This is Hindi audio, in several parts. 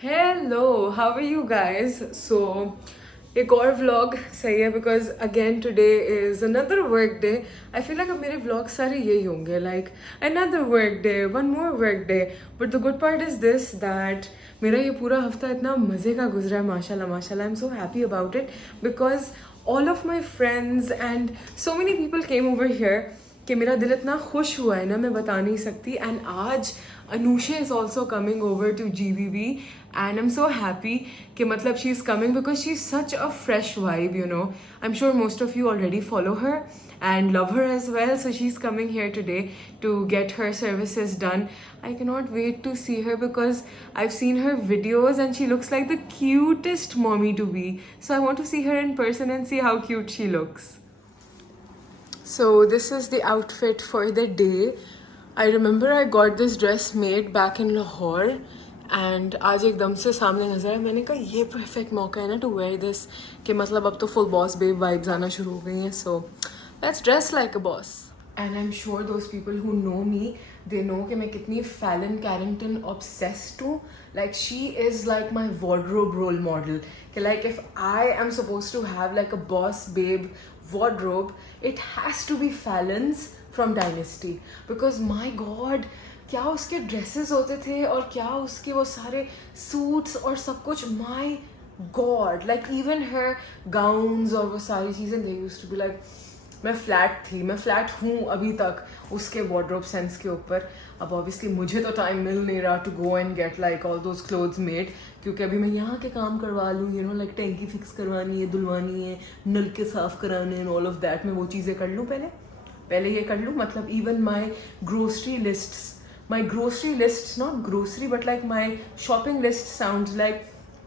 Hello, how are you guys? So, एक और vlog सही है because again today is another work day. I feel like अब मेरे vlogs सारे यही होंगे like another work day, one more work day. But the good part is this that मेरा ये पूरा हफ्ता इतना मज़े का गुजरा है माशाल्लाह माशाल्लाह. I'm so happy about it because all of my friends and so many people came over here कि मेरा दिल इतना खुश हुआ है ना मैं बता नहीं सकती. एंड आज Anusha is also coming over to GBV and I'm so happy कि मतलब she's coming because she's such a fresh vibe, you know. I'm sure most of you already follow her and love her as well, so she's coming here today to get her services done. I cannot wait to see her because I've seen her videos and she looks like the cutest mommy to be. So I want to see her in person and see how cute she looks. So this is the outfit for the day. I remember I got this dress made back in Lahore and आज एकदम से सामने नजर आया. मैंने कहा ये perfect मौका है ना to wear this कि मतलब अब तो full boss babe vibes आना शुरू हो गई हैं. So let's dress like a boss. And I'm sure those people who know me, they know कि मैं कितनी Fallon Carrington obsessed हूँ. Like she is like my wardrobe role model. कि like if I am supposed to have like a boss babe wardrobe, it has to be Fallon's from Dynasty because my God, क्या उसके ड्रेसेस होते थे और क्या उसके वो सारे सूट्स और सब कुछ. My god, like even her gowns और वो सारी चीज़ें they used to be like. मैं फ्लैट हूँ अभी तक उसके वार्डरोब सेंस के ऊपर. अब ऑब्वियसली मुझे तो टाइम मिल नहीं रहा to go and get like all those clothes made क्योंकि अभी मैं यहाँ के काम करवा लूँ, यू नो, लाइक टैंकी फिक्स करवानी है, धुलवानी है, नलके साफ कराने एंड ऑल ऑफ दैट. मैं वो चीज़ें कर लूँ पहले ये कर लूँ. मतलब even my grocery lists, my grocery lists, not grocery but like my shopping list sounds like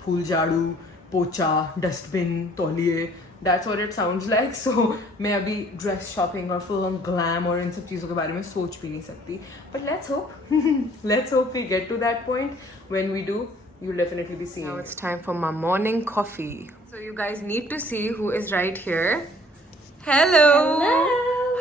फूल झाड़ू, पोचा, डस्टबिन, तौलिए. That's what it sounds like. So मैं अभी ड्रेस शॉपिंग और फुल ऑन ग्लैम और इन सब चीज़ों के बारे में सोच भी नहीं सकती. But let's hope we get to that point. When we do, you'll definitely be seeing. Now it's time for my morning coffee. So you guys need to see who is right here. Hello.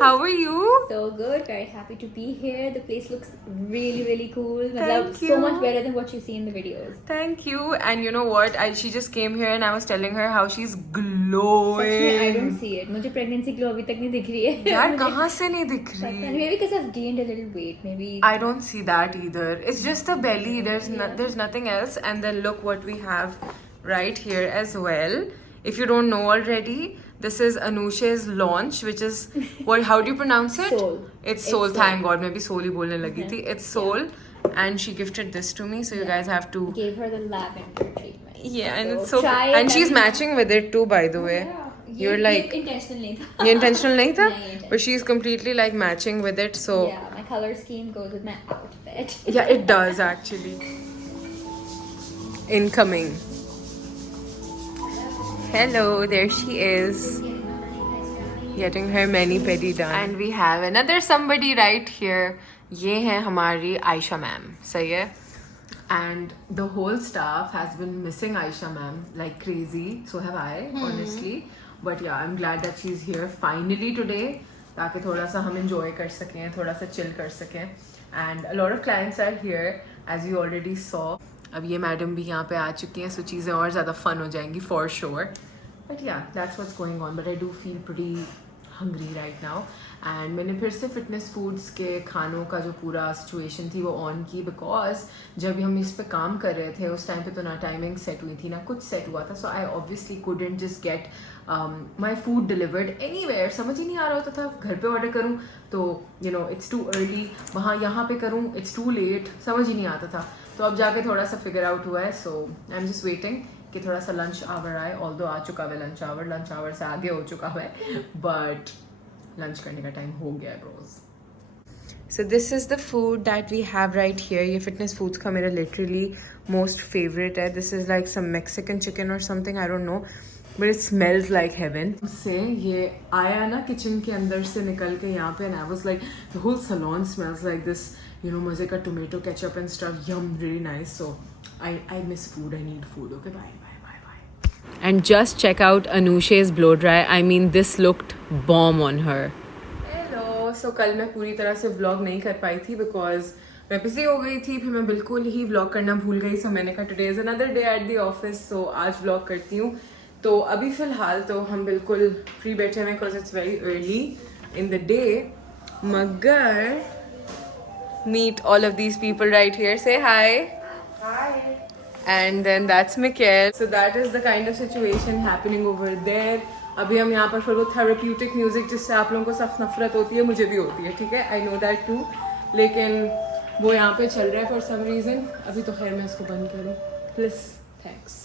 How are you? So good, very happy to be here. The place looks really cool. Thank you. So much better than what you see in the videos. Thank you. And you know what? She just came here and I was telling her how she's glowing. Actually, I don't see it. मुझे pregnancy glow अभी तक नहीं दिख रही है. यार कहाँ से नहीं दिख पता नहीं, रही? maybe because I've gained a little weight, maybe. I don't see that either. It's just the belly. There's nothing else. And then look what we have right here as well. If you don't know already, this is Anusha's launch, which is what? How do you pronounce it? Soul. It's Soul. Thank God, मैं भी Soul ही बोलने लगी थी. It's Soul, and she gifted this to me. So you guys have to. Gave her the lavender treatment. Yeah, and So it's so. try it And she's and- matching with it too, by the way. Yeah. You're like. ये intentional नहीं था. ये intentional नहीं था? नहीं, intentional. But she's completely like matching with it. So Yeah, my color scheme goes with my outfit. yeah, it does actually. Incoming. Hello, there she is. Getting her mani-pedi done. And we have another somebody right here. ये है हमारी आयशा मैम. सही है? And the whole staff has been missing Aisha ma'am like crazy. So have I, honestly. But yeah, I'm glad that she's here finally today. ताकि थोड़ा सा हम enjoy कर सकें, थोड़ा सा chill कर सकें. And a lot of clients are here, as you already saw. अब ये मैडम भी यहाँ पे आ चुकी हैं, so चीज़ें और ज़्यादा fun हो जाएंगी for sure. But yeah, that's what's going on. But I do feel pretty hungry right now. And मैंने फिर से फिटनेस फूड्स के खानों का जो पूरा सिचुएशन थी वो ऑन की बिकॉज जब हम इस पे काम कर रहे थे उस टाइम पे तो ना टाइमिंग सेट हुई थी ना कुछ सेट हुआ था. So I obviously couldn't just get my food delivered anywhere. समझ ही नहीं आ रहा होता था घर पे ऑर्डर करूँ तो you know it's too early, वहाँ यहाँ पे करूँ इट्स टू लेट, समझ ही नहीं आता था. तो अब जाके थोड़ा सा फिगर आउट हुआ है. So I am just waiting कि थोड़ा सा लंच आवर आए. ऑल्दो आ चुका है लंच आवर से आगे हो चुका है बट लंच करने का टाइम हो गया है Broz. So this is the food that we have right here. ये fitness foods का मेरा literally most favorite है. This is like some Mexican chicken or something, I don't know, but it smells like heaven. से ये आया ना किचन के अंदर से निकल के यहाँ पे and I was like the whole salon smells like this, you know, मजे का tomato ketchup and stuff. Yum, really nice. So I miss food. I need food. Okay, bye. And just check out Anusha's blow dry. I mean, this looked bomb on her. Hello. So कल मैं पूरी तरह से vlog नहीं कर पाई थी because मैं बिजी हो गई थी, फिर मैं बिल्कुल ही व्लॉग करना भूल गई. सो मैंने कहा today is another day at the office, so आज व्लॉग करती हूँ. तो अभी फिलहाल तो हम बिल्कुल फ्री बैठे हैं because it's very early in the day. मगर meet all of these people right here. Say hi. Hi. And then that's Mikhail. So that is the kind of situation happening over there. अभी हम यहाँ पर फिर वो थेरेप्यूटिक म्यूजिक जिससे आप लोगों को सख्त नफरत होती है, मुझे भी होती है, ठीक है, आई नो दैट टू. लेकिन वो यहाँ पे चल रहा है फॉर सम रीज़न. अभी तो खैर मैं इसको बंद करूँ प्लीज, थैंक्स.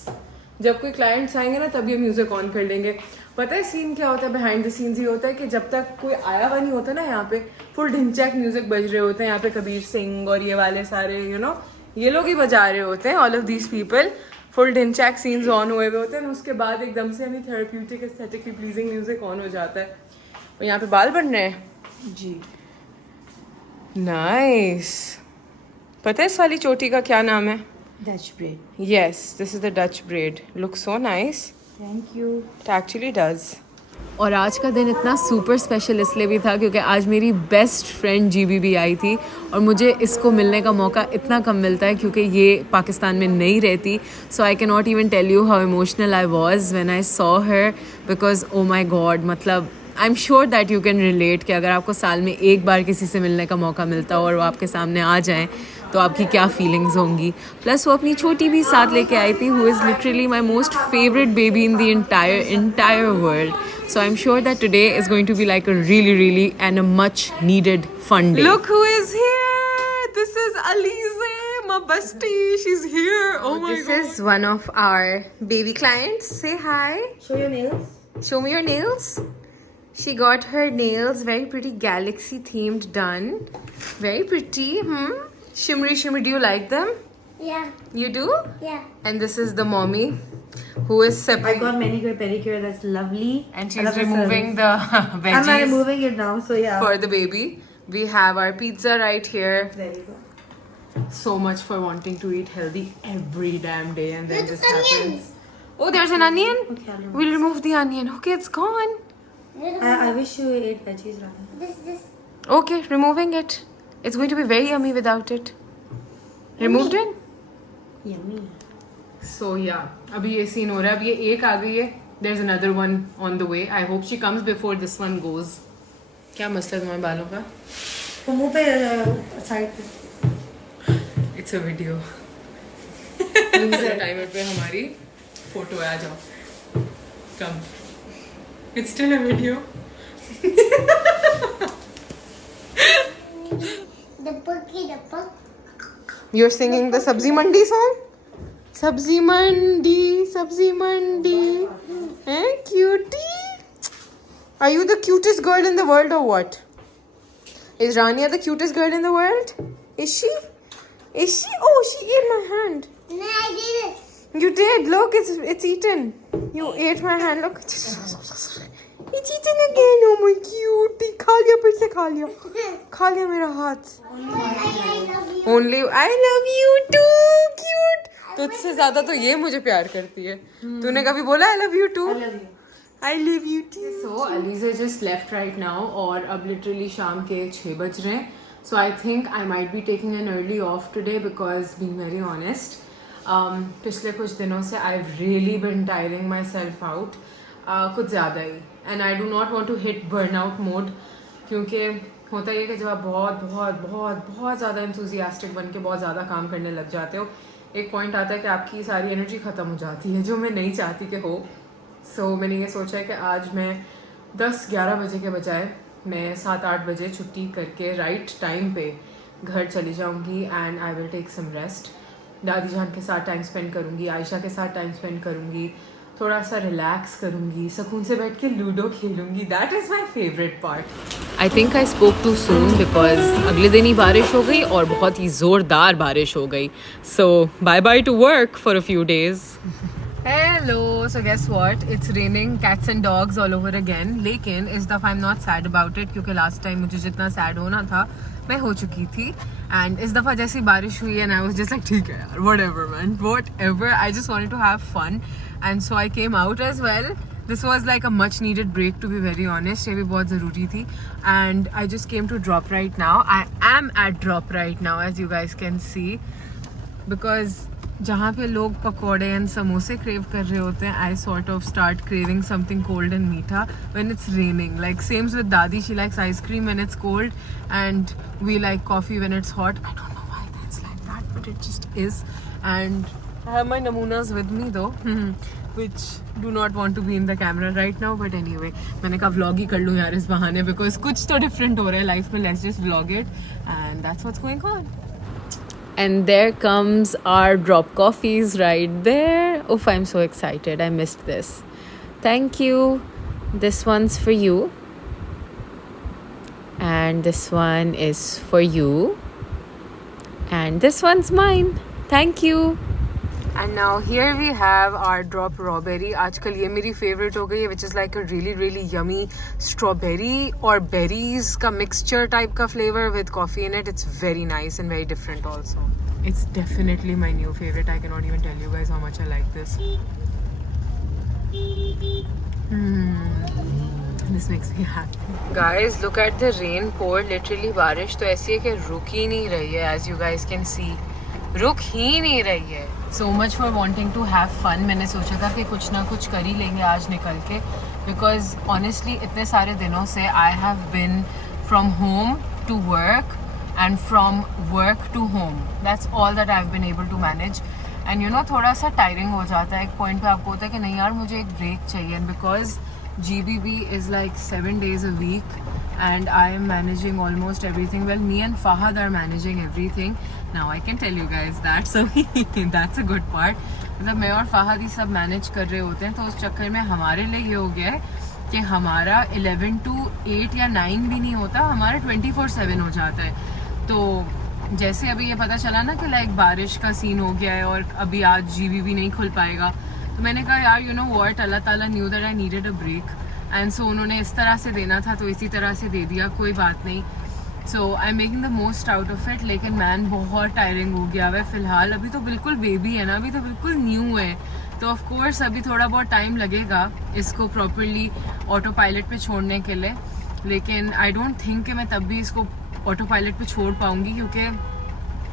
जब कोई क्लाइंट्स आएंगे ना तब ये म्यूजिक ऑन कर लेंगे. पता है सीन क्या होता है, बिहाइंड द सीन्स ये होता है कि जब तक कोई आया हुआ नहीं होता ना, यहाँ पे फुल ढिंचैक म्यूजिक बज रहे होते हैं. यहाँ पे कबीर सिंह और ये वाले सारे यू नो ये लोग ही बजा रहे होते हैं. All of these people full ढिंचैक सीन्स ऑन हुए हुए होते हैं. उसके बाद एकदम से हमें therapeutic aesthetically pleasing music on हो जाता है. और यहाँ पे बाल बन रहे हैं जी. नाइस. पता है इस वाली चोटी का क्या नाम है? Dutch braid. Yes, this is the Dutch braid. Looks so nice. Thank you. It actually does. और आज का दिन इतना सुपर स्पेशल इसलिए भी था क्योंकि आज मेरी बेस्ट फ्रेंड जीबी भी आई थी. और मुझे इसको मिलने का मौका इतना कम मिलता है क्योंकि ये पाकिस्तान में नहीं रहती. So I can not even tell you how emotional I was when I saw her, because oh my God, मतलब I am sure that you can relate कि अगर आपको साल में एक बार किसी से मिलने का मौका मिलता हो और वो आपके सामने आ जाएं तो आपकी क्या फीलिंग्स होंगी. प्लस वो अपनी छोटी भी साथ लेके आई थी, who is literally my most favourite baby in the entire world. So I'm sure that today is going to be like a really and a much needed fun day. Look who is here! This is Alize, my bestie. She's here. Oh my god. This is one of our baby clients. Say hi. Show your nails. Show me your nails. She got her nails very pretty galaxy themed done. Very pretty. Shimmery. Do you like them? Yeah. You do? Yeah. And this is the mommy who is I got manicure pedicure. That's lovely. and I love she's the removing service. the I'm not veggies removing it now, so yeah. for the baby. We have our pizza right here. There you go. So much for wanting to eat healthy every damn day, and then Look, this happens. onions. Oh, there's an onion. Okay, I'll remove. We'll remove the onion. Okay, it's gone. I wish you ate veggies rather. This. Okay, removing it. It's going to be very yummy without it. Removed it. Yummy. So yeah, अभी ये सीन हो रहा है. अभी ये एक आ गई है. There's another one on the way. I hope she comes before this one goes. क्या मसला है तुम्हारे बालों का? वो मुंह पे साइड पे. It's a video. टाइमर पे हमारी फोटो है, आ जाओ. Come. It's still a video. The pucky. You're singing the Sabzi Mandi song? Sabzi Mandi. Hey, cutie. Are you the cutest girl in the world or what? Is Rania the cutest girl in the world? Is she? Oh, she ate my hand. No, I did it. You did. Look, it's eaten. You ate my hand. Look. It's eaten again. Oh my cutie. खा लिया, फिर से खा लिया मेरा हाथ. Only I love you too. Cute. तुझसे ज्यादा तो ये मुझे प्यार करती है. तूने कभी बोला I love you too? I love you too. So Alize just left right now और अब literally शाम के 6 बज रहे हैं. So I think I might be taking an early off today because being very honest, पिछले कुछ दिनों से I've really been tiring myself out. कुछ ज़्यादा ही. And I do not want to hit burnout mode क्योंकि होता ही है कि जब आप बहुत ज़्यादा enthusiastic बन के बहुत ज़्यादा काम करने लग जाते हो, एक पॉइंट आता है कि आपकी सारी एनर्जी ख़त्म हो जाती है, जो मैं नहीं चाहती कि हो. सो मैंने ये सोचा है कि आज मैं 10-11 बजे के बजाय मैं 7-8 बजे छुट्टी करके राइट टाइम पे घर चली जाऊँगी and I will take some rest. दादी जान के साथ टाइम स्पेंड करूँगी, आयशा के साथ टाइम स्पेंड करूँगी, थोड़ा सा रिलैक्स करूँगी, सुकून से बैठ के लूडो खेलूँगी. That is my favourite part. I think I spoke too soon because अगले दिन ही बारिश हो गई और बहुत ही ज़ोरदार बारिश हो गई. So bye to work for a few days. Hello. So guess what? It's raining cats and dogs all over again. लेकिन इस दफ़ा I'm not sad about it क्योंकि last time मुझे जितना sad होना था मैं हो चुकी थी. And इस दफ़ा जैसी बारिश हुई and I was just like ठीक है यार, whatever man, whatever. I just wanted to have fun and so I came out as well. This was like a much needed break, to be very honest. ये भी बहुत ज़रूरी थी. And I just came to drop right now. I am at drop right now, as you guys can see. Because जहाँ पे लोग पकौड़े and समोसे crave कर रहे होते हैं, I sort of start craving something cold and मीठा when it's raining. Like same with Dadi, she likes ice cream when it's cold, and we like coffee when it's hot. I don't know why that's like that, but it just is. And I have my namunas with me though, which do not want to be in the camera right now. But anyway, मैंने कहा vlog ही कर लूँ यार इस बहाने, because कुछ तो different हो रहा है life में. Let's just vlog it, and that's what's going on. And there comes our drop coffees right there. Oof, I'm so excited. I missed this. Thank you. This one's for you. And this one is for you. And this one's mine. Thank you. And now here we have our drop strawberry. आजकल ये मेरी favorite हो गई है, which is like a really really yummy strawberry or berries का mixture type का flavor with coffee in it. It's very nice and very different also. It's definitely my new favorite. I cannot even tell you guys how much I like this. This makes me happy. Guys, look at the rain pour. Literally बारिश तो ऐसी है कि रुक ही नहीं रही है. As you guys can see, रुक ही नहीं रही है. So much for wanting to have fun. मैंने सोचा था कि कुछ ना कुछ कर ही लेंगे आज निकल के, because honestly इतने सारे दिनों से I have been from home to work and from work to home. That's all that I've been able to manage. And you know, थोड़ा सा tiring हो जाता है. एक point पे आपको होता है कि नहीं यार मुझे एक break चाहिए. And because GBB is like 7 days a week and I am managing almost everything. Well, me and Fahad are managing everything. Now I can tell you guys that, so that's a good part. मतलब मैं और Fahad ही सब manage कर रहे होते हैं, तो उस चक्कर में हमारे लिए ये हो गया है कि हमारा 11 to 8 या 9 भी नहीं होता, हमारा 24/7 हो जाता है. तो जैसे अभी ये पता चला ना कि लाइक बारिश का सीन हो गया है और अभी आज GBB नहीं खुल पाएगा, तो मैंने कहा यार you know what, Allah Taala knew that I needed a break, and so उन्होंने इस तरह से देना था तो इसी तरह से दे दिया, कोई बात नहीं. So I am making the most out of it. लेकिन मैन बहुत टायरिंग हो गया है फिलहाल. अभी तो बिल्कुल बेबी है ना, अभी तो बिल्कुल न्यू है, तो ऑफ कोर्स अभी थोड़ा बहुत टाइम लगेगा इसको प्रॉपरली ऑटो पायलट पे छोड़ने के लिए. लेकिन आई डोंट थिंक कि मैं तब भी इसको ऑटो पायलट पे छोड़ पाऊंगी, क्योंकि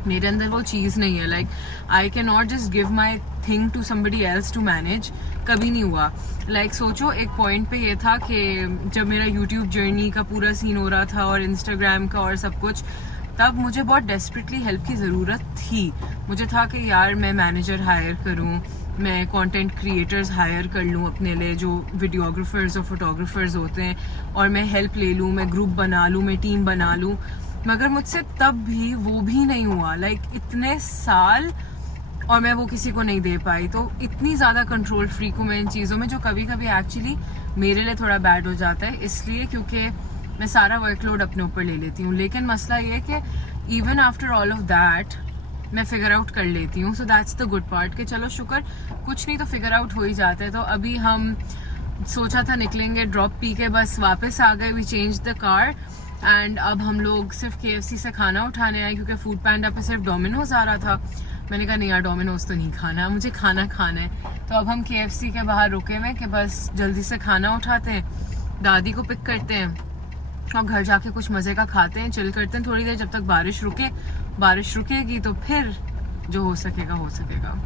मेरे अंदर वो चीज़ नहीं है. Like I can not just give my thing to somebody else to manage. कभी नहीं हुआ. लाइक सोचो एक पॉइंट पे ये था कि जब मेरा यूट्यूब जर्नी का पूरा सीन हो रहा था और इंस्टाग्राम का और सब कुछ, तब मुझे बहुत डेस्परेटली हेल्प की ज़रूरत थी. मुझे था कि यार मैं मैनेजर हायर करूँ, मैं कंटेंट क्रिएटर्स हायर कर लूँ अपने लिए जो वीडियोग्राफर्स और फोटोग्राफर्स होते हैं, और मैं हेल्प ले लूँ, मैं ग्रुप बना लूँ, मैं टीम बना लूँ. मगर मुझसे तब भी वो भी नहीं हुआ. लाइक इतने साल और मैं वो किसी को नहीं दे पाई. तो इतनी ज़्यादा कंट्रोल फ्रीक हूँ मैं इन चीज़ों में, जो कभी कभी एक्चुअली मेरे लिए थोड़ा बैड हो जाता है, इसलिए क्योंकि मैं सारा वर्कलोड अपने ऊपर ले लेती हूँ. लेकिन मसला ये है कि even after all of that मैं फिगर आउट कर लेती हूँ. So that's the good part कि चलो शुक्र, कुछ नहीं तो फिगर आउट हो ही जाता है. तो अभी हम सोचा था निकलेंगे, ड्रॉप पी के बस वापस आ गए. We change the car and अब हम लोग सिर्फ KFC से खाना उठाने आए, क्योंकि फूड पैंडा पे सिर्फ डोमिनोज आ रहा था. मैंने कहा नहीं यार डोमिनोज तो नहीं खाना, मुझे खाना है. तो अब हम KFC के बाहर रुके हुए कि बस जल्दी से खाना उठाते हैं, दादी को पिक करते हैं और घर जाके कुछ मज़े का खाते हैं, चिल करते हैं थोड़ी देर जब तक बारिश रुके. बारिश रुकेगी तो फिर जो हो सकेगा हो सकेगा.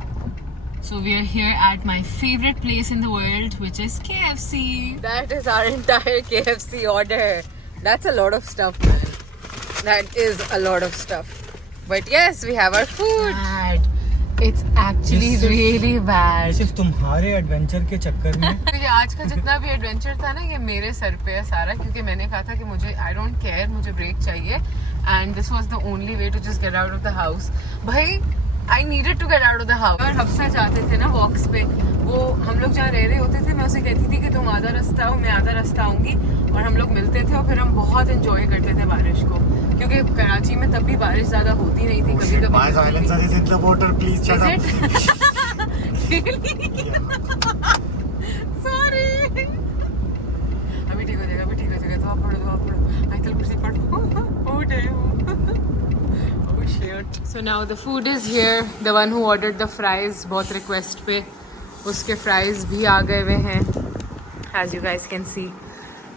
So we are here at my favorite place in the world, which is KFC. That is our entire KFC order. That's a lot of stuff, man. That is a lot of stuff. But yes, we have our food. Bad. It's actually really bad. सिर्फ तुम्हारे एडवेंचर के चक्कर में. ये आज का जितना भी एडवेंचर था ना, ये मेरे सर पे है सारा, क्योंकि मैंने कहा था कि मुझे आई डोंट केयर, मुझे ब्रेक चाहिए, and this was the only way to just get out of the house. भाई I needed to get out of the house. और हफ्सा जाते थे ना वॉक्स पे, वो हम लोग जहाँ रह रहे होते थे, मैं उसे कहती थी कि तुम आधा रास्ता हो, मैं आधा रास्ता आऊँगी, और हम लोग मिलते थे और फिर हम बहुत एंजॉय करते थे बारिश को, क्योंकि कराची में तब भी बारिश ज़्यादा होती नहीं थी. कभी कभी सॉरी. अभी ठीक हो जाएगा, अभी ठीक हो जाएगा. तो आप पढ़ो आयतल कुर्सी पढ़ो. So now the food is here. The one who ordered the fries, बहुत रिक्वेस्ट पे उसके फ्राइज भी आ गए हुए हैं. as you guys can see.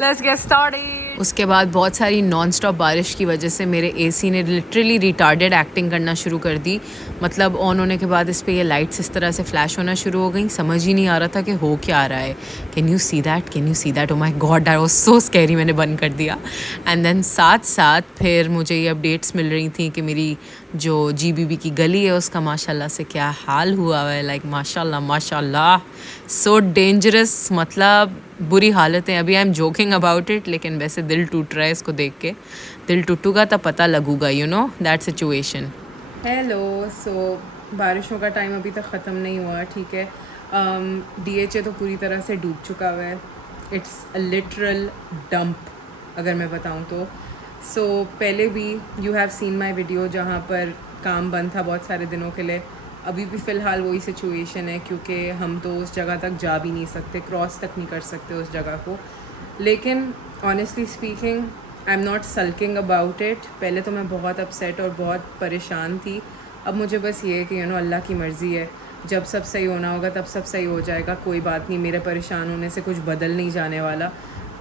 Let's get started. उसके बाद बहुत सारी नॉन स्टॉप बारिश की वजह से मेरे एसी ने लिटरली रिटार्डेड एक्टिंग करना शुरू कर दी. मतलब ऑन होने के बाद इस पे ये लाइट्स इस तरह से फ्लैश होना शुरू हो गई. समझ ही नहीं आ रहा था कि हो क्या आ रहा है. Can you see that? Oh my God, that was so scary. मैंने बंद कर दिया. एंड देन साथ साथ फिर मुझे ये अपडेट्स मिल रही थी कि मेरी जो GBB की गली है उसका माशाल्लाह से क्या हाल हुआ है. लाइक माशाल्लाह सो डेंजरस. मतलब बुरी हालत है. अभी I am joking about it, लेकिन वैसे दिल टूट रहा है इसको देख के. दिल टूटूगा तब पता लगूगा, you know that situation. Hello. So बारिशों का टाइम अभी तक ख़त्म नहीं हुआ, ठीक है. DHA तो पूरी तरह से डूब चुका हुआ है. इट्स अ लिटरल डंप अगर मैं बताऊँ तो. सो पहले भी you have seen my video जहाँ पर काम बंद था बहुत सारे दिनों के लिए. अभी भी फ़िलहाल वही सिचुएशन है, क्योंकि हम तो उस जगह तक जा भी नहीं सकते, क्रॉस तक नहीं कर सकते उस जगह को. लेकिन honestly speaking I am not sulking about it. पहले तो मैं बहुत अपसेट और बहुत परेशान थी. अब मुझे बस ये है कि अल्लाह की मर्ज़ी है. जब सब सही होना होगा तब सब सही हो जाएगा. कोई बात नहीं, मेरे परेशान होने से कुछ बदल नहीं जाने वाला.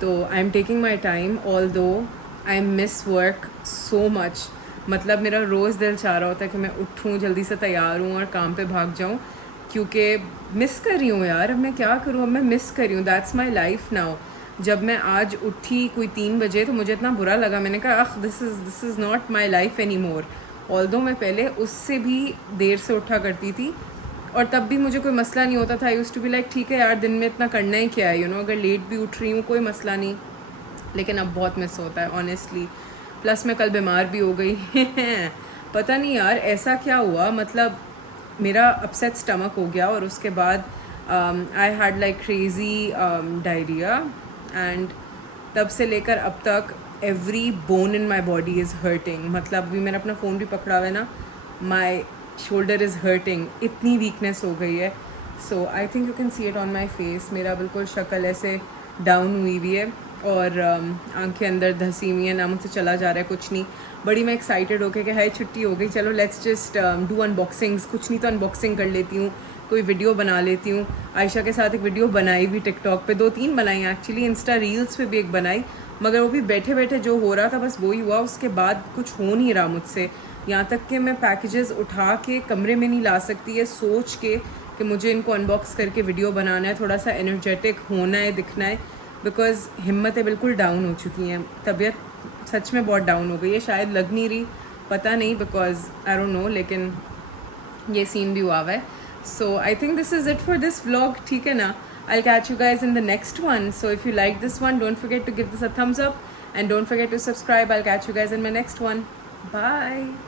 तो I am taking my time. Although I miss work so much. मतलब मेरा रोज़ दिल चाह रहा होता है कि मैं उठूँ, जल्दी से तैयार हूँ और काम पे भाग जाऊँ, क्योंकि मिस कर रही हूँ यार. अब मैं क्या करूँ, अब मैं मिस कर रही हूँ. That's my life now. जब मैं आज उठी कोई 3 बजे तो मुझे इतना बुरा लगा. मैंने कहा this is not my life any more. Although मैं पहले उससे भी देर से उठा करती थी और तब भी मुझे कोई मसला नहीं होता था. I used to be like ठीक है यार, दिन में इतना करना ही क्या है, यू नो. अगर लेट भी उठ रही हूँ कोई मसला नहीं. लेकिन अब बहुत मिस होता है ऑनेस्टली. प्लस मैं कल बीमार भी हो गई. पता नहीं यार ऐसा क्या हुआ. मतलब मेरा अपसेट स्टमक हो गया और उसके बाद I had like crazy diarrhoea. And तब से लेकर अब तक every bone in my body is hurting. मतलब अभी मैंने अपना फ़ोन भी पकड़ा हुआ है ना, माई शोल्डर इज़ हर्टिंग. इतनी वीकनेस हो गई है. So I think you can see it on my face. मेरा बिल्कुल शक्ल ऐसे डाउन हुई हुई है और आंखें अंदर धंसी हुई हैं. ना मुझसे चला जा रहा है कुछ नहीं. बड़ी मैं एक्साइटेड होके कि हाय छुट्टी हो गई, चलो लेट्स जस्ट डू अनबॉक्सिंग्स. कुछ नहीं तो अनबॉक्सिंग कर लेती हूँ, कोई वीडियो बना लेती हूँ. आयशा के साथ एक वीडियो बनाई भी टिकटॉक पे, 2-3 बनाई एक्चुअली. इंस्टा रील्स पे भी एक बनाई, मगर वो भी बैठे बैठे जो हो रहा था बस वही हुआ. उसके बाद कुछ हो नहीं रहा मुझसे. यहाँ तक कि मैं पैकेजेस उठा के कमरे में नहीं ला सकती है, सोच के कि मुझे इनको अनबॉक्स करके वीडियो बनाना है. थोड़ा सा एनर्जेटिक होना है, दिखना है, बिकॉज़ हिम्मतें बिल्कुल डाउन हो चुकी हैं. तबीयत सच में बहुत डाउन हो गई है. शायद लग नहीं रही, पता नहीं, बिकॉज़ आई डोंट नो. लेकिन ये सीन भी हुआ है. So I think this is it for this vlog, ठीक है ना. I'll catch you guys in the next one. So if you like this one, don't forget to give this a thumbs up and don't forget to subscribe. I'll catch you guys in my next one. Bye.